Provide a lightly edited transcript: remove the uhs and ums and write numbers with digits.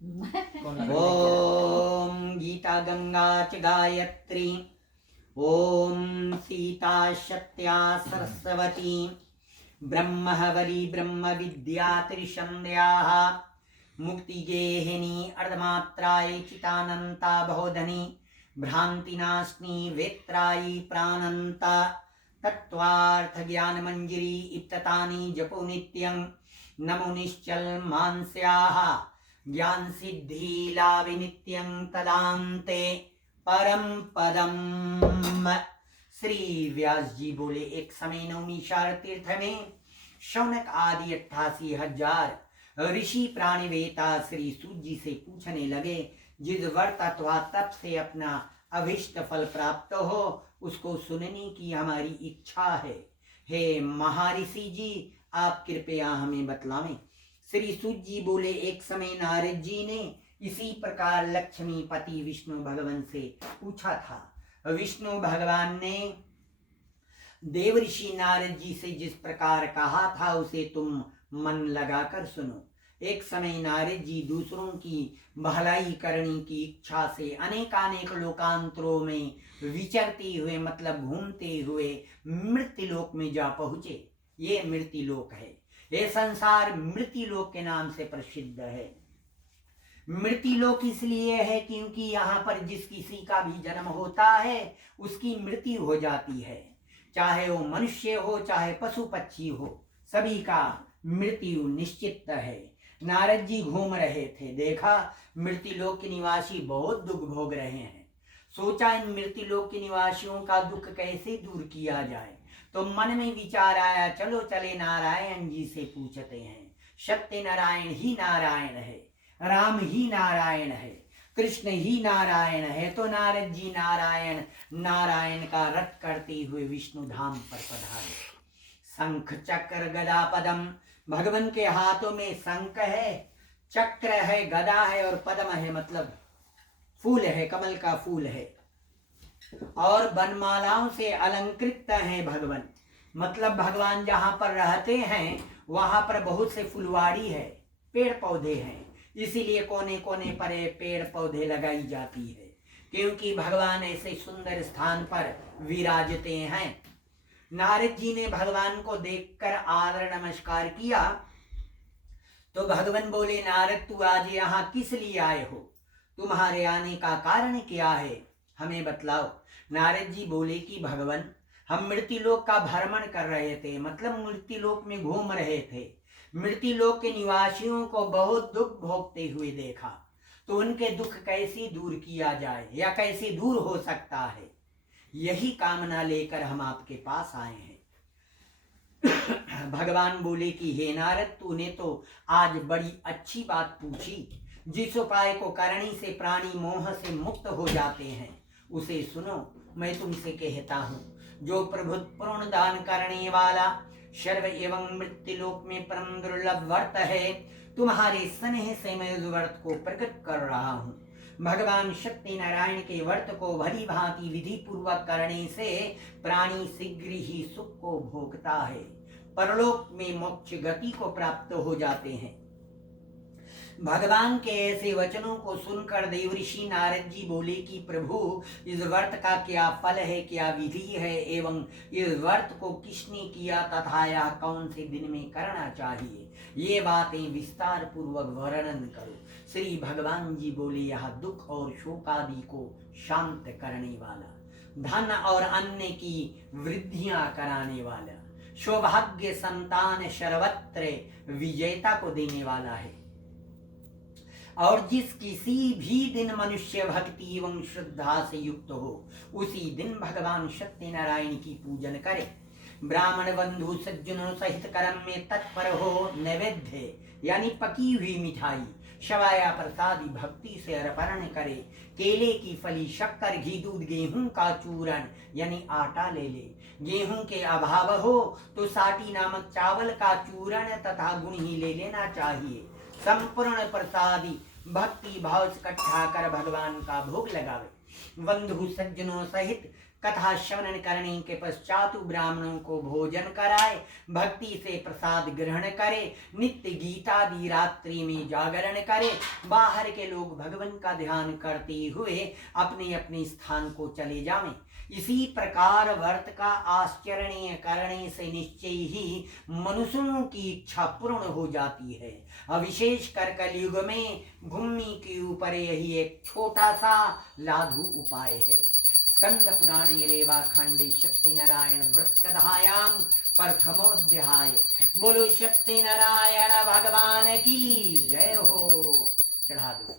ओम गीता गंगा च गायत्री, ओम सीता सत्या सरस्वती, ब्रह्मवली ब्रह्म विद्या त्रिसंध्याः, मुक्तिगेहिनी अर्धमात्रायै चितानन्ता बहुधनी, भ्रांतिनाशिनी वेत्रायी प्राणन्ता, तत्त्वार्थ ज्ञान मंजरी इत्ततानि जपो नित्यं, नमो निश्चल मानस्याः ज्ञान सिद्धि लाभ नित्यं तदान्ते परम पदम। श्री व्यास जी बोले, एक समय नवमीशार तीर्थ में शौनक आदि 88,000 ऋषि प्राणिवेता श्री सूत जी से पूछने लगे, जिस व्रत अथवा तप से अपना अभिष्ट फल प्राप्त हो उसको सुनने की हमारी इच्छा है। हे महर्षि जी, आप कृपया हमें बतलावें। श्री सूत जी बोले, एक समय नारद जी ने इसी प्रकार लक्ष्मीपति विष्णु भगवान से पूछा था। विष्णु भगवान ने देवऋषि नारद जी से जिस प्रकार कहा था उसे तुम मन लगाकर सुनो। एक समय नारद जी दूसरों की भलाई करने की इच्छा से अनेकानेक लोकांतरों में विचरते हुए मतलब घूमते हुए मृत्युलोक में जा पहुंचे। ये मृत्युलोक है। ये संसार मृत्युलोक के नाम से प्रसिद्ध है। मृत्युलोक इसलिए है क्योंकि यहाँ पर जिस किसी का भी जन्म होता है उसकी मृत्यु हो जाती है। चाहे वो मनुष्य हो चाहे पशु पक्षी हो, सभी का मृत्यु निश्चित है। नारद जी घूम रहे थे, देखा मृत्युलोक के निवासी बहुत दुख भोग रहे हैं। सोचा इन मृत्युलोक के निवासियों का दुख कैसे दूर किया जाए। तो मन में विचार आया, चलो चले नारायण जी से पूछते हैं। सत्य नारायण ही नारायण है, राम ही नारायण है, कृष्ण ही नारायण है। तो नारद जी नारायण नारायण का रट करते हुए विष्णु धाम पर पधारे। शंख चक्र गदा पदम, भगवान के हाथों में शंख है, चक्र है, गदा है और पद्म है मतलब फूल है, कमल का फूल है। और वनमालाओं से अलंकृत है भगवान, मतलब भगवान जहाँ पर रहते हैं वहां पर बहुत से फुलवाड़ी है, पेड़ पौधे हैं, इसीलिए कोने कोने पर पेड़ पौधे लगाई जाती है, क्योंकि भगवान ऐसे सुंदर स्थान पर विराजते हैं। नारद जी ने भगवान को देखकर आदर नमस्कार किया तो भगवान बोले, नारद तू आज यहाँ किस लिए आए हो? तुम्हारे आने का कारण क्या है, हमें बतलाओ। नारद जी बोले कि भगवान, हम मृत्युलोक का भ्रमण कर रहे थे, मतलब मृत्युलोक में घूम रहे थे। मृत्युलोक के निवासियों को बहुत दुख भोगते हुए देखा, तो उनके दुख कैसे दूर किया जाए या कैसे दूर हो सकता है, यही कामना लेकर हम आपके पास आए हैं। भगवान बोले कि हे नारद, तूने तो आज बड़ी अच्छी बात पूछी। जिस उपाय को करने से प्राणी मोह से मुक्त हो जाते हैं उसे सुनो। मैं तुमसे कहता हूँ, जो प्रभु पूर्ण दान करने वाला सर्व एवं मृत्युलोक में परम दुर्लभ व्रत है, तुम्हारे स्नेह से मैं उस व्रत को प्रकट कर रहा हूँ। भगवान सत्य नारायण के व्रत को भली भांति विधि पूर्वक करने से प्राणी शीघ्र ही सुख को भोगता है, परलोक में मोक्ष गति को प्राप्त हो जाते हैं। भगवान के ऐसे वचनों को सुनकर देवऋषि नारद जी बोले कि प्रभु, इस व्रत का क्या फल है, क्या विधि है, एवं इस व्रत को किसने किया तथा यह कौन से दिन में करना चाहिए, ये बातें विस्तार पूर्वक वर्णन करो। श्री भगवान जी बोले, यह दुख और शोक आदि को शांत करने वाला, धन और अन्न की वृद्धियां कराने वाला, सौभाग्य संतान सर्वत्र विजेता को देने वाला है। और जिस किसी भी दिन मनुष्य भक्ति एवं श्रद्धा से युक्त हो उसी दिन भगवान सत्यनारायण की पूजन करे, ब्राह्मण बंधु सज्जनों सहित कर्म में तत्पर हो, नैवेद्य यानी पकी हुई मिठाई, शवाया प्रसादी भक्ति से अर्पण करे, केले की फली, शक्कर, घी, दूध, गेहूं का चूरण यानी आटा ले ले। गेहूं के अभाव हो तो साटी नामक चावल का चूरण तथा गुण ही ले लेना चाहिए। संपूर्ण प्रसादी भक्ति भाव से इकट्ठा कर भगवान का भोग लगावे। बंधु सज्जनों सहित कथा श्रवण करने के पश्चात ब्राह्मणों को भोजन कराए, भक्ति से प्रसाद ग्रहण करे, नित्य गीतादि रात्रि में जागरण करे, बाहर के लोग भगवान का ध्यान करते हुए अपने अपने स्थान को चले जावें। इसी प्रकार व्रत का आचरण करने से निश्चय ही मनुष्यों की इच्छा पूर्ण हो जाती है। विशेष कर कलयुग में भूमि के ऊपर यही एक छोटा सा लाघु उपाय है। स्कंद पुराण रेवा खंड शक्ति नारायण व्रत कथायां प्रथमोध्याय। बोलो शक्ति नारायण भगवान की जय हो। चढ़ा दो।